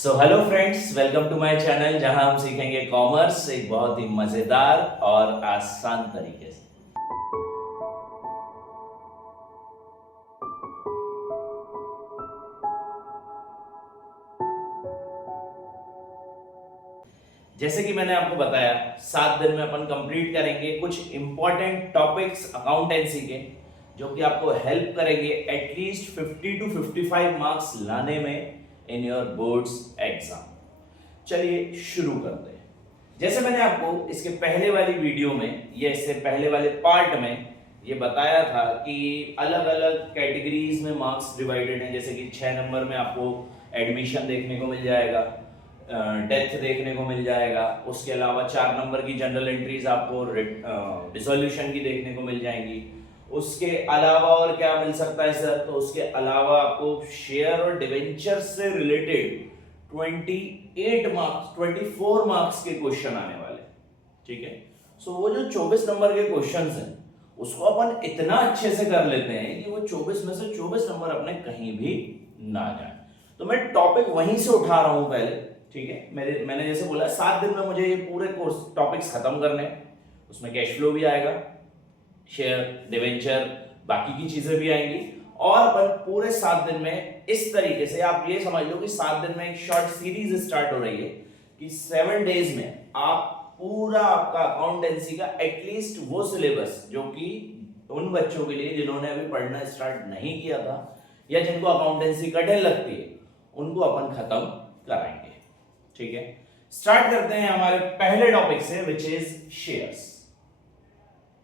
So hello friends, welcome to my channel जहां हम सीखेंगे कॉमर्स एक बहुत ही मजेदार और आसान तरीके से। जैसे कि मैंने आपको बताया 7 दिन में अपन कंप्लीट करेंगे कुछ इंपॉर्टेंट टॉपिक्स अकाउंटेंसी के, जो कि आपको हेल्प करेंगे एटलीस्ट 50 टू 55 मार्क्स लाने में इन योर बोर्ड्स एग्जाम। चलिए शुरू करते हैं। जैसे मैंने आपको इसके पहले वाली वीडियो में या इससे पहले वाले पार्ट में ये बताया था कि अलग अलग कैटेगरीज में मार्क्स डिवाइडेड हैं। जैसे कि 6 नंबर में आपको एडमिशन देखने को मिल जाएगा, डेथ देखने को मिल जाएगा, उसके अलावा 4 नंबर की जनरल एंट्रीज आपको डिसोल्यूशन की देखने को मिल जाएंगी। उसके अलावा और क्या मिल सकता है सर? तो उसके अलावा आपको शेयर और डिवेंचर से रिलेटेड 24 मार्क्स के क्वेश्चन आने वाले। ठीक है, सो वो जो 24 नंबर के क्वेश्चंस हैं उसको अपन इतना अच्छे से कर लेते हैं कि वो 24 में से 24 नंबर अपने कहीं भी ना जाए। तो मैं टॉपिक वहीं से उठा रहा हूं पहले। ठीक है, मैंने जैसे बोला 7 दिन में मुझे ये पूरे कोर्स टॉपिक्स खत्म करने हैं। उसमें कैश फ्लो भी आएगा, शेयर, डिवेंचर, बाकी की चीजें भी आएंगी। और अपन पूरे 7 दिन में इस तरीके से आप ये समझ लो कि 7 दिन में एक शॉर्ट सीरीज स्टार्ट हो रही है कि 7 डेज में आप पूरा आपका अकाउंटेंसी का एटलीस्ट वो सिलेबस जो कि उन बच्चों के लिए जिन्होंने अभी पढ़ना स्टार्ट नहीं किया था या जिनको अकाउंटेंसी कठिन लगती है, उनको अपन खत्म कराएंगे। ठीक है, स्टार्ट करते हैं हमारे पहले टॉपिक से, विच इज शेयर्स।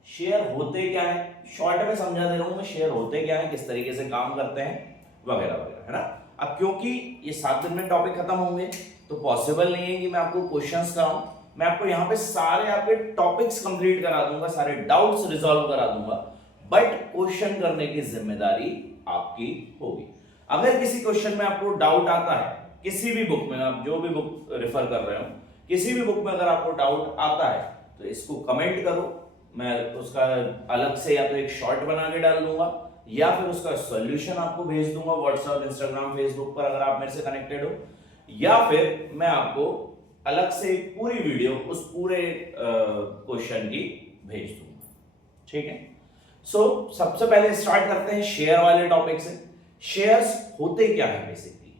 शेयर होते क्या है, शॉर्ट में समझा दे रहा हूं मैं। शेयर होते क्या है, किस तरीके से काम करते हैं, वगैरह वगैरह, है ना। अब क्योंकि ये 7 दिन में टॉपिक खत्म होंगे तो पॉसिबल नहीं है कि मैं आपको क्वेश्चंस कराऊं। मैं आपको यहाँ पे सारे आपके टॉपिक्स कंप्लीट करा दूंगा, सारे डाउट्स रिजॉल्व करा दूंगा, बट क्वेश्चन करने की जिम्मेदारी आपकी होगी। अगर किसी क्वेश्चन में आपको डाउट आता है, किसी भी बुक में, आप जो भी बुक रेफर कर रहे हो, किसी भी बुक में अगर आपको डाउट आता है तो इसको कमेंट करो। मैं उसका अलग से या तो एक शॉर्ट बना के डाल दूंगा या फिर उसका सॉल्यूशन आपको भेज दूंगा व्हाट्सएप, इंस्टाग्राम, फेसबुक पर अगर आप मेरे से कनेक्टेड हो, या फिर मैं आपको अलग से एक पूरी वीडियो उस पूरे क्वेश्चन की भेज दूंगा। ठीक है, सो सबसे पहले स्टार्ट करते हैं शेयर वाले टॉपिक से। शेयर्स होते क्या है बेसिकली?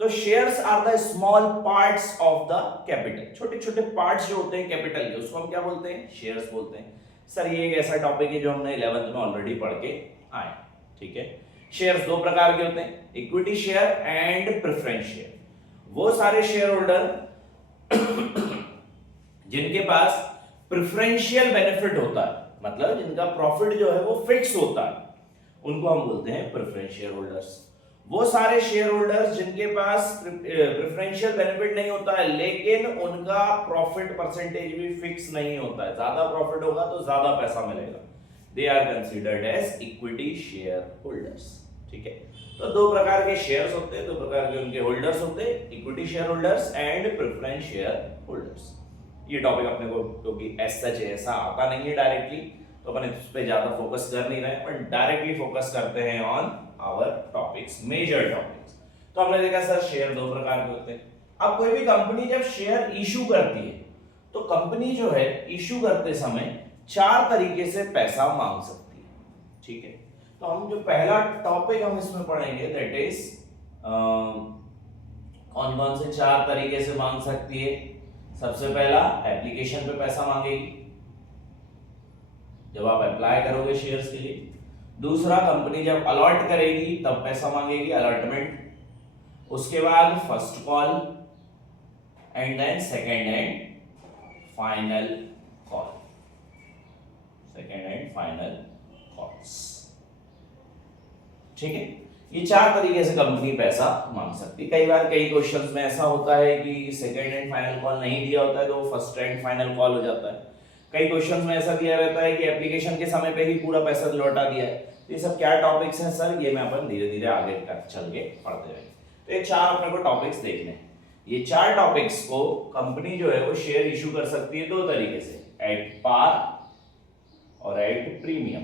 तो shares are the small parts of the capital. छोटे छोटे पार्ट्स जो होते हैं कैपिटल के, उसको हम क्या बोलते हैं? शेयर्स बोलते हैं। सर ये एक ऐसा टॉपिक है जो हमने 11th में ऑलरेडी पढ़ के आए। ठीक है, शेयर्स 2 प्रकार के होते हैं, equity share and preference share. वो सारे शेयर होल्डर जिनके पास प्रेफरेंशियल बेनिफिट होता है, मतलब जिनका प्रॉफिट जो है वो फिक्स होता है, उनको हम बोलते हैं प्रेफरेंस शेयर होल्डर्स। वो सारे शेयर होल्डर्स जिनके पास प्रेफरेंशियल बेनिफिट नहीं होता है लेकिन उनका प्रॉफिट परसेंटेज भी फिक्स नहीं होता है, ज्यादा प्रॉफिट होगा तो ज्यादा पैसा मिलेगा, they are considered as equity shareholders. ठीक है, तो 2 प्रकार के शेयर्स होते हैं, 2 प्रकार के उनके होल्डर्स होते हैं, equity share holders and preference share holders. ये टॉपिक अपने को क्योंकि ऐसा आता नहीं है डायरेक्टली, तो अपन इस पे ज्यादा फोकस कर नहीं रहे, पर डायरेक्टली फोकस करते हैं on our topics, major topics. तो हमने देखा सर शेयर 2 प्रकार के होते हैं। अब कोई भी कंपनी जब शेयर इशू करती है तो कंपनी जो है इशू करते समय 4 तरीके से पैसा मांग सकती है। ठीक है, तो हम जो पहला टॉपिक हम इसमें पढ़ेंगे दैट इज कौन कौन से 4 तरीके से मांग सकती है। सबसे पहला, एप्लीकेशन पे पैसा मांगेगी, जब आप अप्लाई करोगे शेयर्स के लिए। दूसरा, कंपनी जब अलॉट करेगी तब पैसा मांगेगी, अलॉटमेंट। उसके बाद first call and then second and final call, second and final calls. ठीक है, ये 4 तरीके से कंपनी पैसा मांग सकती है। कई बार कई क्वेश्चंस में ऐसा होता है कि सेकंड एंड फाइनल कॉल नहीं दिया होता है तो फर्स्ट एंड फाइनल कॉल हो जाता है। कई क्वेश्चंस में ऐसा दिया रहता है कि एप्लीकेशन के समय पे ही पूरा पैसा लौटा दिया है। तो ये सब क्या टॉपिक्स हैं सर? ये मैं अपन धीरे धीरे आगे तक चल के पढ़ते रहेंगे। तो ये 4 अपने को टॉपिक्स देखने हैं। ये 4 टॉपिक्स को कंपनी जो है वो शेयर इशू कर सकती है 2 तरीके से, एट पार और एट प्रीमियम।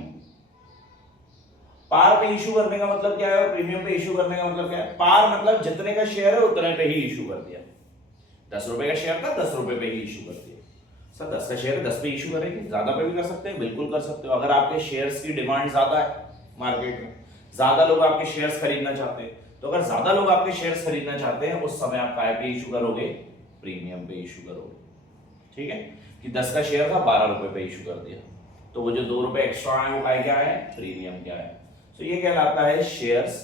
पार पे इशू करने का मतलब क्या है और प्रीमियम पे इशू करने का मतलब क्या है? पार मतलब जितने का शेयर है उतने पे ही इशू कर दिया। 10 रुपए का शेयर था, 10 रुपए पे ही इशू कर दिया। सर 10 का शेयर है, 10 पे इशू करेंगे, ज्यादा पे भी कर सकते हैं, बिल्कुल कर सकते हो। अगर आपके शेयर्स की डिमांड ज्यादा है मार्केट में, ज्यादा लोग आपके शेयर्स खरीदना चाहते हैं, तो अगर ज्यादा लोग आपके शेयर्स खरीदना चाहते हैं उस समय आप काय पे इशू करोगे? प्रीमियम पे इशू करोगे। ठीक है, कि 10 का शेयर था, 12 रुपए पे इशू कर दिया, तो वो जो 2 रुपए एक्स्ट्रा आए वो काय क्या है? प्रीमियम क्या है? तो ये कहलाता है shares,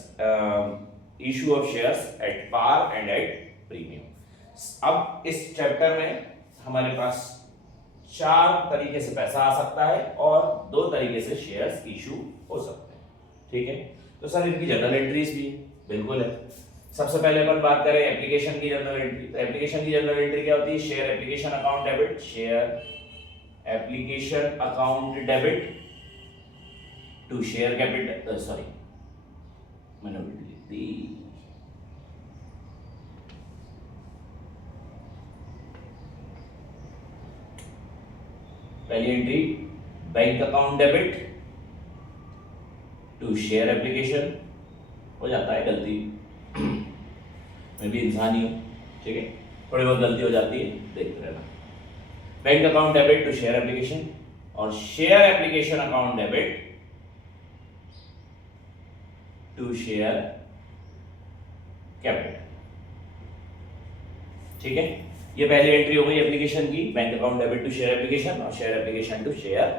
issue of shares at par and at premium. अब इस चैप्टर में हमारे पास 4 तरीके से पैसा आ सकता है और 2 तरीके से शेयर्स इशू हो सकते हैं। ठीक है, तो सर इनकी जनरल एंट्रीज भी बिल्कुल है। सबसे पहले अपन बात करें एप्लीकेशन की जनरल एंट्री। तो एप्लीकेशन की जनरल एंट्री क्या होती है? Share application account debit, share application account debit to share capital, sorry मैंने उल्टी लिख दी। पहली entry bank account debit to share application, हो जाता है गलती, मैं भी इंसान ही हूं, ठीक है, थोड़ी बहुत गलती हो जाती है, देखते रहना। Bank account debit to share application और share application account debit to share capital. ठीक है, ये पहली एंट्री हो गई एप्लीकेशन की, bank account debit to share application और share application to share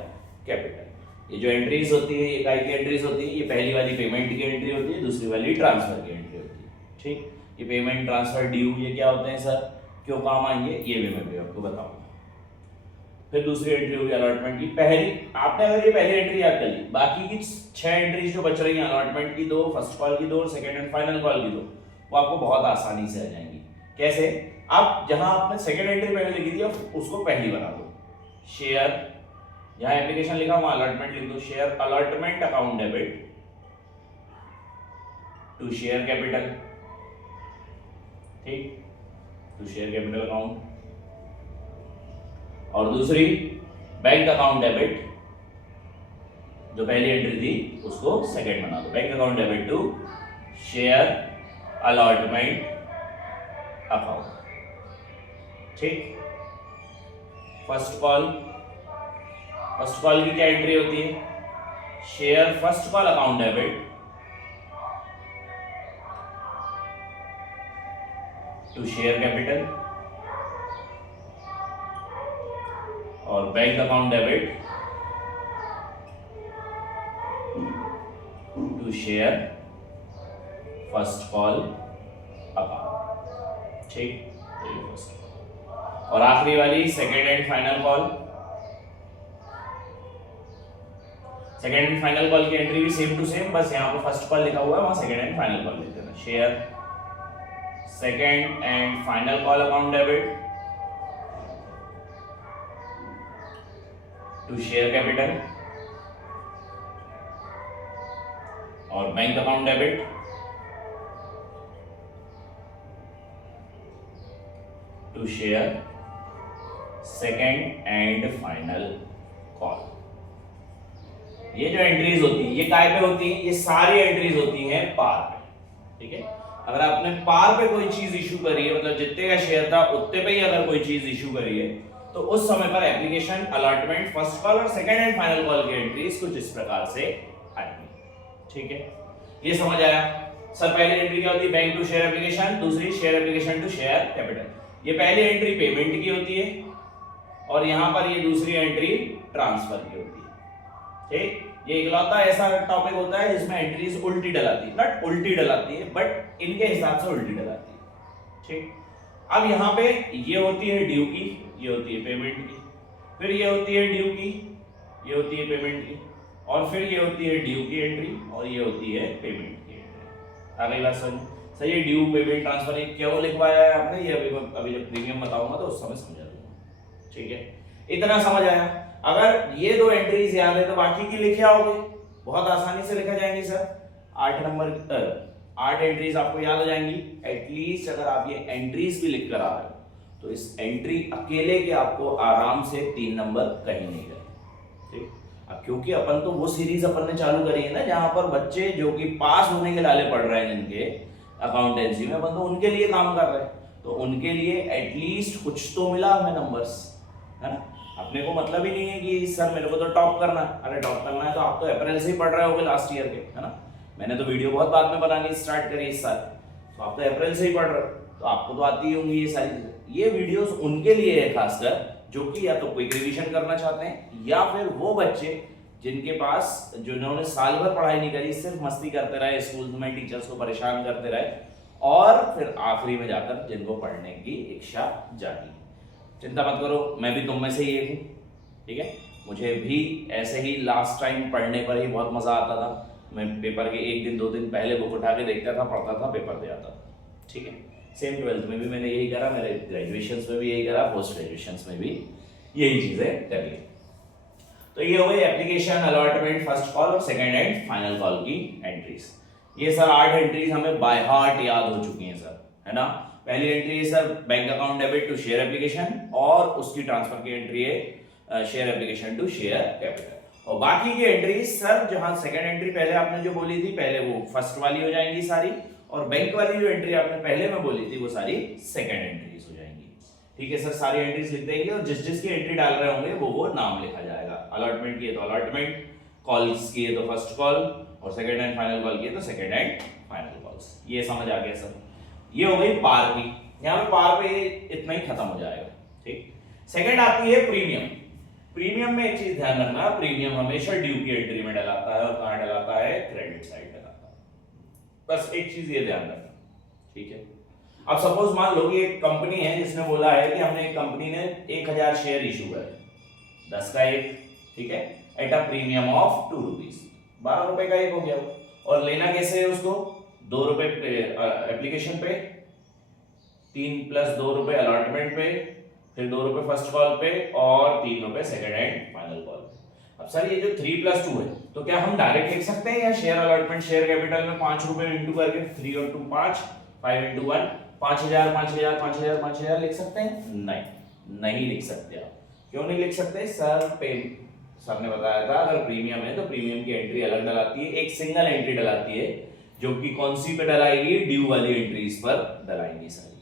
capital. ये जो एंट्रीज होती है, ये काय की एंट्रीज होती है? ये पहली वाली पेमेंट की एंट्री होती है, दूसरी वाली ट्रांसफर की एंट्री होती है। ठीक, ये पेमेंट, ट्रांसफर, ड्यू, ये क्या होते हैं सर, क्यों काम आएंगे, ये भी मैं आपको बताऊंगा। फिर दूसरी एंट्री होगी अलॉटमेंट की। पहली आपने अगर ये पहली एंट्री याद कर ली, बाकी की 6 एंट्रीज जो बच रही हैं, अलॉटमेंट की 2, फर्स्ट कॉल की 2 और सेकंड एंड फाइनल कॉल की 2, वो आपको बहुत आसानी से आ जाएंगी। कैसे? आप जहां आपने सेकंड एंट्री पहले लिखी थी उसको पहली बना दो। शेयर, जहां एप्लीकेशन लिखा वहां अलॉटमेंट लिख दो। Share allotment account debit to share capital, ठीक, टू शेयर कैपिटल अकाउंट। और दूसरी बैंक अकाउंट डेबिट, जो पहली एंट्री थी उसको सेकंड बना दो। Bank account debit to share allotment account. ठीक, फर्स्ट कॉल की क्या एंट्री होती है? Share first call account debit to share capital और bank account debit to share first call account. ठीक, और आखिरी वाली second and final call. Second and final call की एंट्री भी सेम टू सेम, बस यहाँ पे फर्स्ट कॉल लिखा हुआ है, वहां सेकेंड एंड फाइनल कॉल लिख देना। Share second and final call account debit to share capital और bank account debit to share second and final call. ये जो एंट्रीज होती है ये काय पे होती है? ये सारी एंट्रीज होती हैं पार पे। ठीक है, अगर आपने पार पे कोई चीज इशू करी है, मतलब जितने का शेयर था उतने पे ही अगर कोई चीज इशू करी है, तो उस समय पर एप्लीकेशन, अलॉटमेंट, फर्स्ट कॉल और सेकंड एंड फाइनल कॉल की एंट्रीज कुछ इस प्रकार से आएंगी। ठीक है, ये समझ आया? सर पहली एंट्री क्या होती है? बैंक टू शेयर एप्लीकेशन, दूसरी share application to share capital. ये पहली एंट्री पेमेंट की होती है और यहां पर ये दूसरी एंट्री ट्रांसफर की होती है। ठीक, ये इकलौता ऐसा टॉपिक होता है जिसमें एंट्रीज उल्टी डलाती है, नॉट उल्टी डलाती है बट इनके हिसाब से उल्टी डलाती है। ठीक, अब यहाँ पे ये होती है ड्यू की, ये होती है पेमेंट की, फिर ये होती है ड्यू की, ये होती है पेमेंट की, और फिर ये होती है ड्यू की एंट्री और ये होती है पेमेंट की एंट्री। आ गई बात समझ? सर ये ड्यू, पेमेंट, ट्रांसफर क्यों लिखवाया है आपने, ये अभी जब प्रीमियम बताऊंगा तो उस समय समझा दूंगा। ठीक है, इतना समझ आया? अगर ये 2 एंट्रीज याद है तो बाकी की लिखे आओगे, बहुत आसानी से लिखा जाएंगी सर। 8 एंट्रीज आपको याद हो जाएंगी एटलीस्ट। अगर आप ये एंट्रीज भी लिख कर आ रहे हो तो इस एंट्री अकेले के आपको आराम से 3 नंबर कहीं नहीं गए। ठीक, अब क्योंकि अपन तो वो सीरीज अपन ने चालू करी है ना जहां पर बच्चे जो कि पास होने के लाले पढ़ रहे हैं जिनके अकाउंटेंसी में, अपन तो उनके लिए काम कर रहे हैं, तो उनके लिए एटलीस्ट कुछ तो मिला हमें नंबर्स, है ना। अपने को मतलब ही नहीं है कि सर मेरे को तो टॉप करना है, अरे टॉप करना है तो आप तो अप्रैल से ही पढ़ रहे होगे लास्ट ईयर के, है ना। मैंने तो वीडियो बहुत बाद में बनानी स्टार्ट करी इस साल, तो आप तो अप्रैल से ही पढ़ रहे हो, तो आपको तो आती ही होंगी ये सारी चीजें। ये वीडियोस उनके लिए है खासकर जो कि या तो क्विक रिवीजन करना चाहते हैं या फिर वो बच्चे जिनके पास जिन्होंने साल भर पढ़ाई नहीं करी, सिर्फ मस्ती करते रहे, स्कूल में टीचर्स को परेशान करते रहे, और फिर आखिरी में जाकर जिनको पढ़ने की इच्छा जागी। चिंता मत करो, मैं भी तुम में से ही एक हूँ, ठीक है। मुझे भी ऐसे ही लास्ट टाइम पढ़ने पर ही बहुत मजा आता था, मैं पेपर के एक दिन दो दिन पहले बुक उठा के देखता था, पढ़ता था, पेपर दे आता था, ठीक है। सेम 12th में भी मैंने यही करा, मेरे ग्रेजुएशन में भी यही करा, पोस्ट ग्रेजुएशन में भी यही चीजें करी। तो ये हो गई एप्लीकेशन, अलॉटमेंट, फर्स्ट कॉल और सेकंड एंड फाइनल कॉल की एंट्रीज। ये सर 8 एंट्रीज हमें बाय हार्ट याद हो चुकी हैं सर, है ना। पहली एंट्री है sir bank account debit to share application, और उसकी ट्रांसफर की एंट्री है share application to share capital. और बाकी की एंट्री सर जहां सेकंड एंट्री पहले आपने जो बोली थी पहले वो फर्स्ट वाली हो जाएंगी सारी, और बैंक वाली जो एंट्री आपने पहले में बोली थी वो सारी सेकंड एंट्रीज हो जाएंगी, ठीक है सर। सारी एंट्रीज लिख देंगे और जिस जिसकी एंट्री डाल रहे होंगे वो नाम लिखा जाएगा। अलॉटमेंट की है तो अलॉटमेंट, कॉल्स की है तो फर्स्ट कॉल, और सेकंड एंड फाइनल कॉल की है तो सेकंड एंड फाइनल कॉल्स। ये समझ आ गया सर। ये हो गई पार की, यहाँ पे पार पे इतना ही खत्म हो जाएगा, ठीक। सेकंड आती है प्रीमियम। प्रीमियम में एक चीज ध्यान रखना, प्रीमियम हमेशा ड्यू की एंट्री में डलाता है, और कहां डलाता है, क्रेडिट साइड डलाता है, बस एक चीज ये ध्यान रखना, ठीक है। अब सपोज मान लो कि एक कंपनी है जिसने बोला है कि हमने एक कंपनी ने 1000 शेयर इशू करे, 10 का एक, ठीक है, at a premium of 2 rupees, 12 रुपए का एक हो गया वो। और लेना कैसे है उसको, 2 रुपए एप्लीकेशन पे, 3 + 2 रुपए अलॉटमेंट पे, फिर 2 रुपए फर्स्ट कॉल पे, और 3 रुपए सेकंड एंड फाइनल कॉल पे। अब सर ये जो 3 + 2 है, तो क्या हम डायरेक्ट लिख सकते हैं या शेयर अलॉटमेंट शेयर कैपिटल में 5 रुपए इंटू करके 3 और 2 5, 5 × 1 5000 5000 5000 5000 लिख सकते हैं? नहीं लिख सकते आप। क्यों नहीं लिख सकते सर? सर ने बताया था अगर प्रीमियम है तो प्रीमियम की एंट्री अलग डलाती है, एक सिंगल एंट्री डलाती है जो कि कौन सी पे डलाएगी, ड्यू वाली एंट्रीज पर डलाएंगी सारी।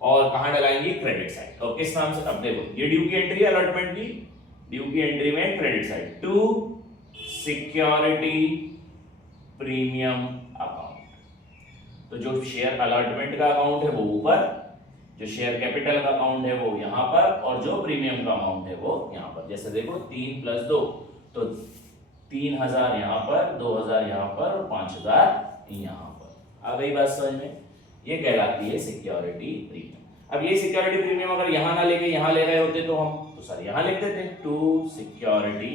और कहां डलाएंगी, क्रेडिट साइड। और किस नाम से, अब देखो ये ड्यू की एंट्री है अलॉटमेंट की, ड्यू की एंट्री में credit side to security premium account. तो जो शेयर अलॉटमेंट का अकाउंट है वो ऊपर, जो शेयर कैपिटल का अकाउंट है वो यहां पर, और जो प्रीमियम का अमाउंट है वो यहां पर। जैसे देखो 3 + 2 तो 3000 यहां पर, 2000 यहां पर और 5000 यहां पर। आ गई बात समझ में? ये कहलाती है सिक्योरिटी प्रीमियम। अब ये सिक्योरिटी प्रीमियम अगर यहां ना लेके यहां ले रहे होते तो हम तो सर यहां लिख देते टू सिक्योरिटी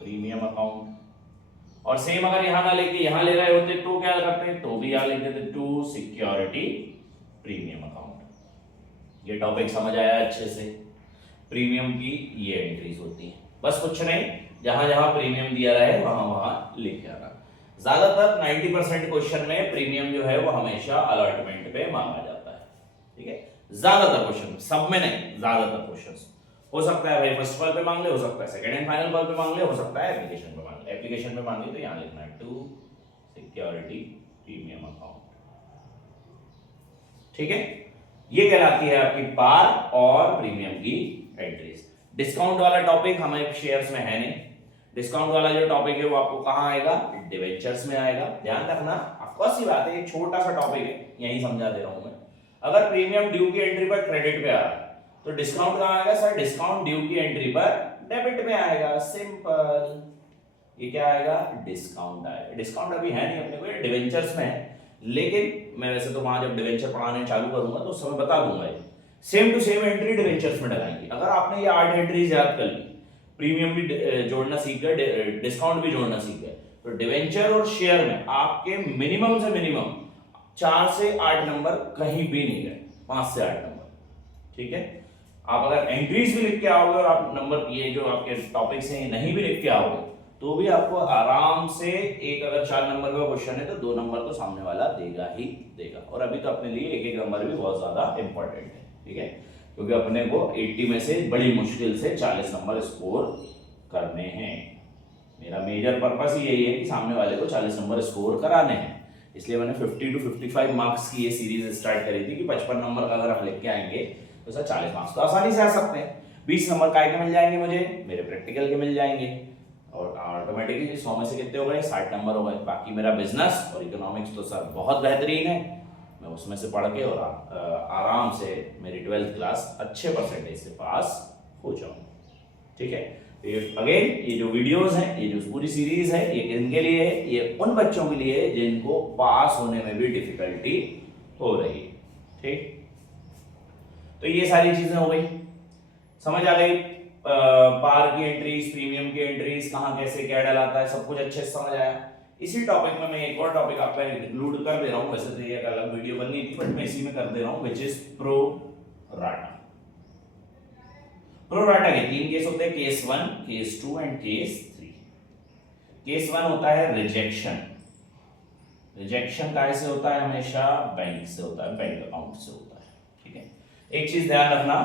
प्रीमियम अकाउंट, और सेम अगर यहां ना लेके यहां ले रहे होते तो क्या करते, तो भी यहां लिख देते टू सिक्योरिटी प्रीमियम अकाउंट। ये टॉपिक समझ आया अच्छे से? प्रीमियम की ये एंट्रीज होती हैं, बस कुछ नहीं, जहां जहां प्रीमियम दिया रहे वहां वहां लिख जाना। ज्यादातर 90% क्वेश्चन में प्रीमियम जो है वो हमेशा अलॉटमेंट पे मांगा जाता है, ठीक है। ज्यादातर क्वेश्चन, सब में नहीं, ज्यादातर क्वेश्चंस। हो सकता है भाई फर्स्ट कॉल पे मांग ले, हो सकता है सेकंड एंड फाइनल कॉल पे मांग ले, हो सकता है एप्लीकेशन पे मांग ले। एप्लीकेशन पे मांगे तो यहां लिखना है टू सिक्योरिटी प्रीमियम अकाउंट, ठीक है। ये कहलाती है आपकी पार और प्रीमियम की एंट्रीज। डिस्काउंट वाला टॉपिक हमें शेयर्स में है नहीं, डिस्काउंट वाला जो टॉपिक है वो आपको कहां आएगा, डिवेंचर्स में आएगा। ध्यान रखना, ऑफकोर्स ही बात है, एक छोटा सा टॉपिक है, यही समझा दे रहा हूं मैं। अगर प्रीमियम ड्यू की एंट्री पर क्रेडिट पे आ रहा है तो डिस्काउंट कहां आएगा सर? डिस्काउंट ड्यू की एंट्री पर डेबिट में आएगा, सिंपल। ये क्या आएगा, डिस्काउंट आएगा। डिस्काउंट अभी है नहीं अपने को, ये डिवेंचर्स में है, लेकिन मैं वैसे तो वहां जब डिवेंचर पढ़ाने चालू करूंगा तो उस समय बता दूंगा। ये same to same entry debentures में डलाएंगी। अगर आपने ये 8 एंट्रीज याद कर ली, प्रीमियम भी जोड़ना सीख गए, डिस्काउंट भी जोड़ना सीख गए, तो डिवेंचर और शेयर में आपके मिनिमम से मिनिमम 4 से 8 नंबर कहीं भी नहीं गए, 5 से 8 नंबर, ठीक है। आप अगर एंट्रीज भी लिख के आओगे और आप नंबर ये जो आपके टॉपिक्स हैं नहीं भी लिख के आओगे तो भी आपको आराम से एक, अगर 4 नंबर का क्वेश्चन है तो 2 नंबर तो सामने वाला देगा ही देगा। और अभी तो अपने लिए एक नंबर भी बहुत ज्यादा इंपॉर्टेंट है, ठीक है, क्योंकि अपने को 80 में से बड़ी मुश्किल से 40 नंबर स्कोर करने हैं, मेरा मेजर पर्पस ही यही है कि सामने वाले को 40 नंबर स्कोर कराने हैं, इसलिए मैंने 50 to 55 मार्क्स की ये सीरीज स्टार्ट करी थी कि 55 नंबर का अगर हम लेके आएंगे तो सर 40 मार्क्स तो आसानी से आ सकते हैं। 20 नंबर काय के मिल जाएंगे मुझे, मेरे प्रैक्टिकल के मिल जाएंगे, और ऑटोमेटिकली 100 में से कितने हो गए, 60 नंबर हो गए। बाकी मेरा बिजनेस और इकोनॉमिक्स तो सर बहुत बेहतरीन है, मैं उसमें से पढ़ के और आराम से मेरी 12th क्लास अच्छे परसेंटेज से पास हो जाऊँ। ठीक है, अगेन ये जो वीडियोस हैं, ये जो पूरी सीरीज है, ये किनके लिए है, ये उन बच्चों के लिए है जिनको पास होने में भी डिफिकल्टी हो रही है। ठीक, तो ये सारी चीजें हो गई, समझ आ गई। पार की एंट्रीज, प्रीमियम की एंट्रीज, कहां कैसे क्या डलाता है, सब कुछ अच्छे से समझ आया। इसी टॉपिक में मैं एक और टॉपिक आपका इंक्लूड कर दे रहा हूं, वैसे तो ये एक अलग वीडियो बननी थी बट मैं इसी में कर दे रहा हूं, which is pro rata. Pro rata के 3 केस होते हैं, case 1, case 2 and case 3। Case 1 होता है रिजेक्शन। रिजेक्शन कैसे होता है, हमेशा बैंक से होता है, बैंक अकाउंट से होता है। ठीक है, एक चीज ध्यान रखना,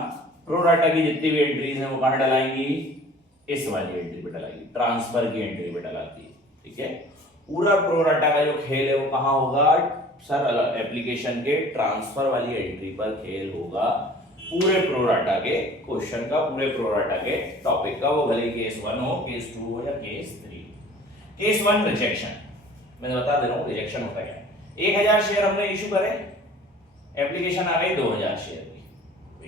प्रो राटा की जितनी भी एंट्रीज हैं वो कहां डलाएंगी, इस वाली एंट्री पे डलाएंगी, ट्रांसफर की एंट्री पे डलाती है। ठीक है, पूरा प्रो राटा का जो खेल है वो कहां होगा, सर एप्लीकेशन के ट्रांसफर वाली एंट्री पर खेल होगा, पूरे प्रो राटा के क्वेश्चन का, पूरे प्रो राटा के टॉपिक का, वो भले केस 1 हो, केस 2 हो या केस 3। केस 1 रिजेक्शन, मैं बता दे रहा हूं रिजेक्शन होता क्या है। 1000 शेयर हमने इशू करे, एप्लीकेशन आ गई 2000 शेयर की,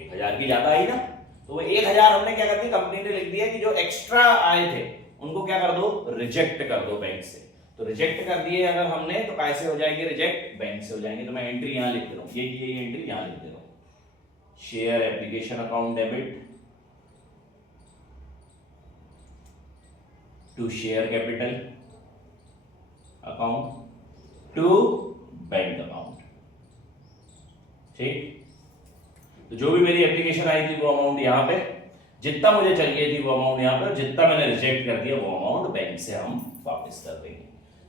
1000 की ज्यादा आई ना, तो वो 1000 हमने क्या कर दी, कंपनी ने लिख दिया कि जो एक्स्ट्रा आए थे उनको क्या कर दो, रिजेक्ट कर दो बैंक से। तो रिजेक्ट कर दिए अगर हमने तो कैसे हो जाएंगे रिजेक्ट, बैंक से हो जाएंगे। तो मैं एंट्री यहां लिख दे रहा हूं, ये एंट्री यहां लिख दे रहा हूं, share application account debit to share capital account to bank account. ठीक, तो जो भी मेरी एप्लीकेशन आई थी वो अमाउंट यहां पे, जितना मुझे चाहिए थी वो अमाउंट यहां पे, जितना मैंने रिजेक्ट कर दिया वो अमाउंट बैंक से हम वापस कर देंगे।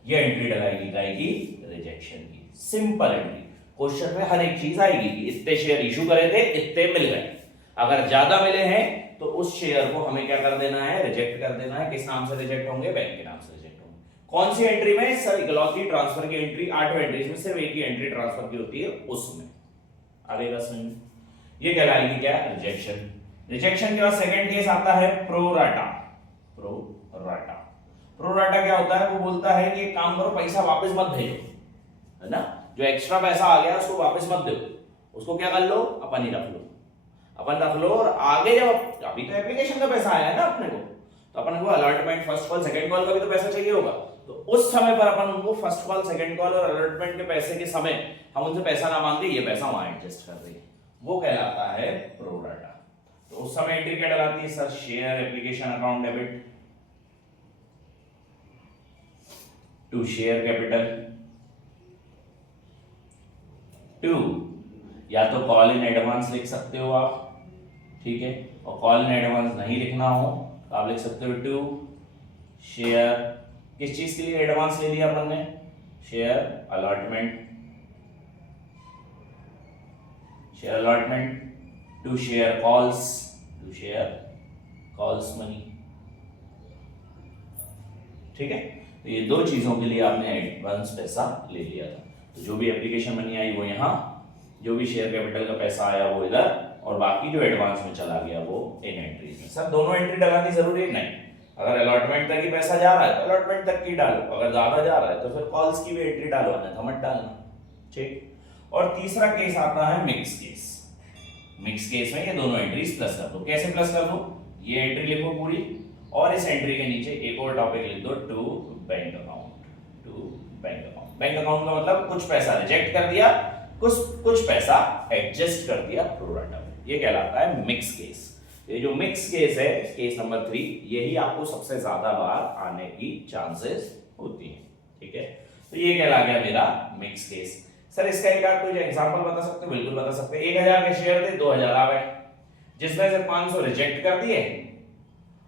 ये एंट्री लगाएगी गाएगी रिजेक्शन की, सिंपल एंट्री। क्वेश्चन में हर एक चीज आएगी कि इतने शेयर इशू करे थे, इतने मिल गए, अगर ज्यादा मिले हैं तो उस शेयर को हमें क्या कर देना है, रिजेक्ट कर देना है। किस नाम से रिजेक्ट होंगे, बैंक के नाम से रिजेक्ट होंगे। कौन सी एंट्री में, सर इकलौती ट्रांसफर की एंट्री, 8 एंट्रीज में सिर्फ एक ही एंट्री ट्रांसफर की होती है, उसमें आगे समझ। ये कहलाएगी क्या, रिजेक्शन। रिजेक्शन के बाद सेकंड केस आता है pro rata. Pro rata, pro rata क्या होता है, वो बोलता है कि एक काम करो, पैसा वापस मत भेजो, है ना, जो एक्स्ट्रा पैसा आ गया उसको वापस मत दो, उसको क्या कर लो, अपन ही रख लो, अपन रख लो, और आगे जब अभी तो एप्लीकेशन का पैसा आया है ना अपने को, तो अपन को allotment first call second call का भी तो पैसा चाहिए होगा, तो उस समय पर अपन उनको फर्स्ट कॉल सेकंड कॉल और अलॉटमेंट के पैसे के समय हम उनसे पैसा ना मांगे, ये पैसा वहां एडजस्ट कर देंगे, वो कहलाता है प्रो राटा। तो उस समय एंट्री क्या डलाती है, sir share application account debit to share capital to, या तो कॉल इन एडवांस लिख सकते हो आप, ठीक है, और कॉल इन एडवांस नहीं लिखना हो तो आप लिख सकते हो टू शेयर, किस चीज के लिए एडवांस ले लिया अपन ने, share allotment, share allotment to share calls, to share calls money. ठीक है, तो ये दो चीजों के लिए आपने एडवांस पैसा ले लिया था, तो जो भी एप्लीकेशन मनी आई वो यहाँ, जो भी शेयर कैपिटल का पैसा आया वो इधर, और बाकी जो एडवांस में चला गया वो इन एंट्रीज में। सर दोनों एंट्री डलानी जरूरी है, नहीं, अगर अलॉटमेंट तक ही पैसा जा रहा है तो अलॉटमेंट तक की डालो, अगर ज्यादा जा रहा है तो फिर कॉल्स की भी एंट्री डालवाना था, मत डालना। ठीक, और तीसरा केस आता है मिक्स केस। मिक्स केस में ये दोनों एंट्रीज प्लस कर दो, कैसे प्लस कर दो, ये एंट्री लिखो पूरी, और इस एंट्री के नीचे एक और टॉपिक लिख दो, to bank account, to bank account. Bank account का मतलब कुछ पैसा रिजेक्ट कर दिया, कुछ पैसा एडजस्ट कर दिया प्रो राटा में, ये कहलाता है मिक्स केस। ये जो मिक्स केस है, केस नंबर 3, यही आपको सबसे ज्यादा बार आने की चांसेस होती है। ठीक है, तो ये कहला गया मेरा मिक्स केस। सर इसका एक आध कोई एग्जांपल बता सकते हो, बिल्कुल बता सकते हैं। 1000 के शेयर थे, 2000 आ गए, जिसमें से 500 रिजेक्ट कर दिए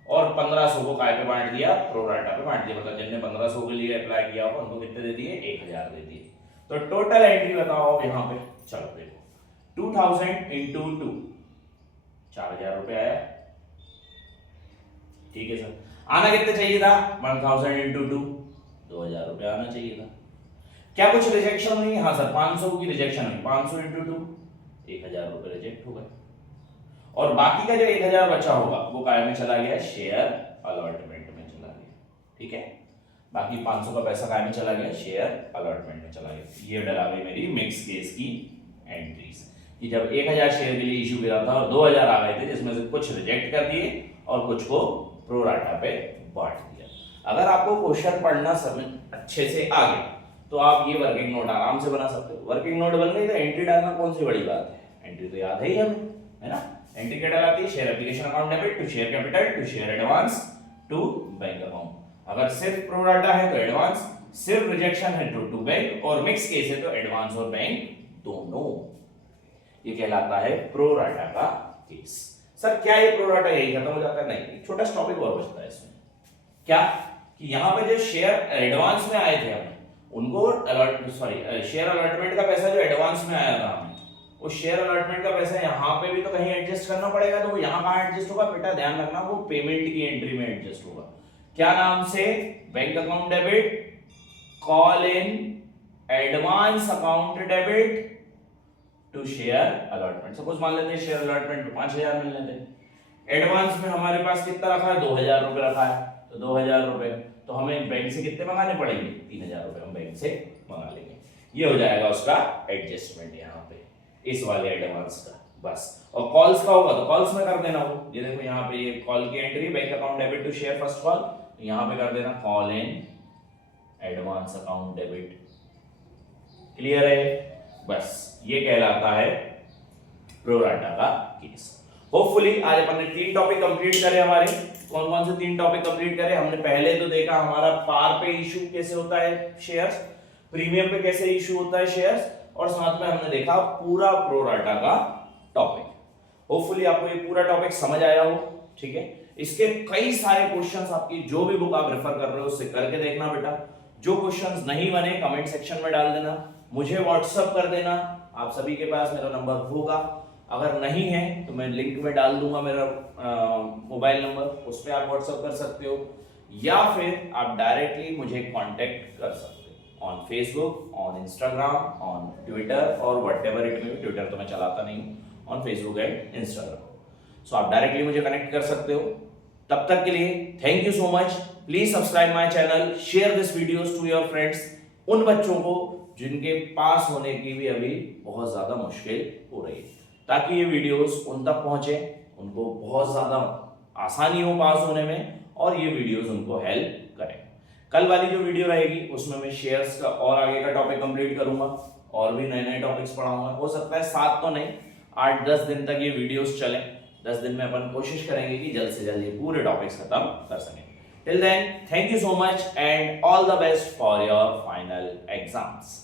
और 1500 को काय पे बांट दिया, प्रो राटा पे बांट दिया, मतलब जिनने 1500 के लिए अप्लाई किया हो उनको कितने दे दिए, 1000 दे दिए। तो टोटल एंट्री बताओ यहां पे, चलो देखो, 2000 into 2, 4000 रुपए आया, ठीक है सर। आना कितने चाहिए था? 1000 इंटू 2, 2000 रुपए आना चाहिए था। क्या कुछ रिजेक्शन हुई? हाँ सर, 500 की रिजेक्शन हुई। 500 इंटू 2, 1000 रुपए रिजेक्ट हो गए। और बाकी का जो 1000 बचा होगा वो काय में चला गया? शेयर अलॉटमेंट में चला गया। ठीक है, बाकी 500 का पैसा काय में चला गया? शेयर अलॉटमेंट में चला गया। ये डला गई मेरी मिक्स केस की एंट्रीज कि जब 1000 शेयर के लिए इशू करा था और 2000 आ गए थे, जिसमें से कुछ रिजेक्ट कर दिए और कुछ को प्रो राटा पे बांट दिया। अगर आपको क्वेश्चन पढ़ना समझ अच्छे से आ गया तो आप ये वर्किंग नोट आराम से बना सकते हो। वर्किंग नोट बन गई तो एंट्री डालना कौन सी बड़ी बात है? एंट्री तो याद है ही हमें, है ना। एंट्री क्या डलाती है? Share application account debit to share capital to share advance to bank account. अगर सिर्फ प्रो राटा है तो एडवांस, सिर्फ रिजेक्शन है तो बैंक, और मिक्स केस है तो एडवांस और बैंक दोनों। ये कहलाता है प्रो राटा का केस। सर क्या ये प्रो राटा यही खत्म हो जाता है? नहीं, एक छोटा टॉपिक और बचता है इसमें। क्या कि यहाँ पे जो शेयर एडवांस में आए थे हमें उनको शेयर अलॉटमेंट का पैसा जो एडवांस में आया था हमें, उस शेयर अलॉटमेंट का पैसा यहाँ पे भी तो कहीं एडजस्ट करना पड़ेगा। तो वो यहाँ कहाँ एडजस्ट होगा बेटा? ध्यान रखना, वो पेमेंट की एंट्री में एडजस्ट होगा। क्या नाम से? Bank account debit, call in advance account debit to share allotment. Suppose मान लेते हैं शेयर अलॉटमेंट में 5000 मिलने थे, एडवांस में हमारे पास कितना रखा है? 2000 रुपए रखा है। तो 2000 रुपए तो हमें बैंक से कितने मंगाने पड़ेंगे? 3000 रुपए हम बैंक से मंगा लेंगे। ये हो जाएगा उसका एडजस्टमेंट यहाँ पे इस वाले एडवांस का, बस। और कॉल्स का होगा तो कॉल्स में कर देना वो। ये देखो यहाँ पे ये कॉल की entry, bank account debit to share first call, यहाँ पे कर देना call in advance account debit. Clear है? बस ये कहलाता है प्रो राटा का केस। होपफुली आज अपन ने 3 टॉपिक कंप्लीट करे हमारे। कौन कौन से 3 टॉपिक कंप्लीट करे? हमने पहले तो देखा हमारा पार पे इशू कैसे होता है शेयर्स, प्रीमियम पे कैसे इशू होता है शेयर्स, और साथ में हमने देखा पूरा प्रो राटा का टॉपिक। होपफुली आपको ये पूरा टॉपिक समझ आया हो। ठीक है, इसके कई सारे क्वेश्चंस आपकी जो भी बुक आप रेफर कर रहे हो उससे करके देखना बेटा। जो क्वेश्चंस नहीं बने कमेंट सेक्शन में डाल देना, मुझे व्हाट्सएप कर देना। आप सभी के पास मेरा नंबर होगा, अगर नहीं है तो मैं लिंक में डाल दूंगा मेरा मोबाइल नंबर, उस पर आप व्हाट्सएप कर सकते हो, या फिर आप डायरेक्टली मुझे कांटेक्ट कर सकते हो on Facebook, on Instagram, on Twitter और whatever it may be. Twitter तो मैं चलाता नहीं हूँ, on Facebook and Instagram. So आप डायरेक्टली मुझे कनेक्ट कर सकते हो। तब तक के लिए thank you so much. Please subscribe my channel, share this videos to your friends, उन बच्चों को जिनके पास होने की भी अभी बहुत ज्यादा मुश्किल हो रही है, ताकि ये वीडियोस उन तक पहुंचे, उनको बहुत ज्यादा आसानी हो पास होने में, और ये वीडियोस उनको हेल्प करें। कल वाली जो वीडियो रहेगी उसमें मैं शेयर्स का और आगे का टॉपिक कंप्लीट करूंगा, और भी नए नए टॉपिक्स पढ़ाऊंगा। हो सकता है 7 तो नहीं 8-10 दिन तक ये वीडियोस चलें। 10 दिन में अपन कोशिश करेंगे कि जल्द से जल्द ये पूरे टॉपिक्स खत्म कर सकें। Till then, thank you so much and all the best for your final exams.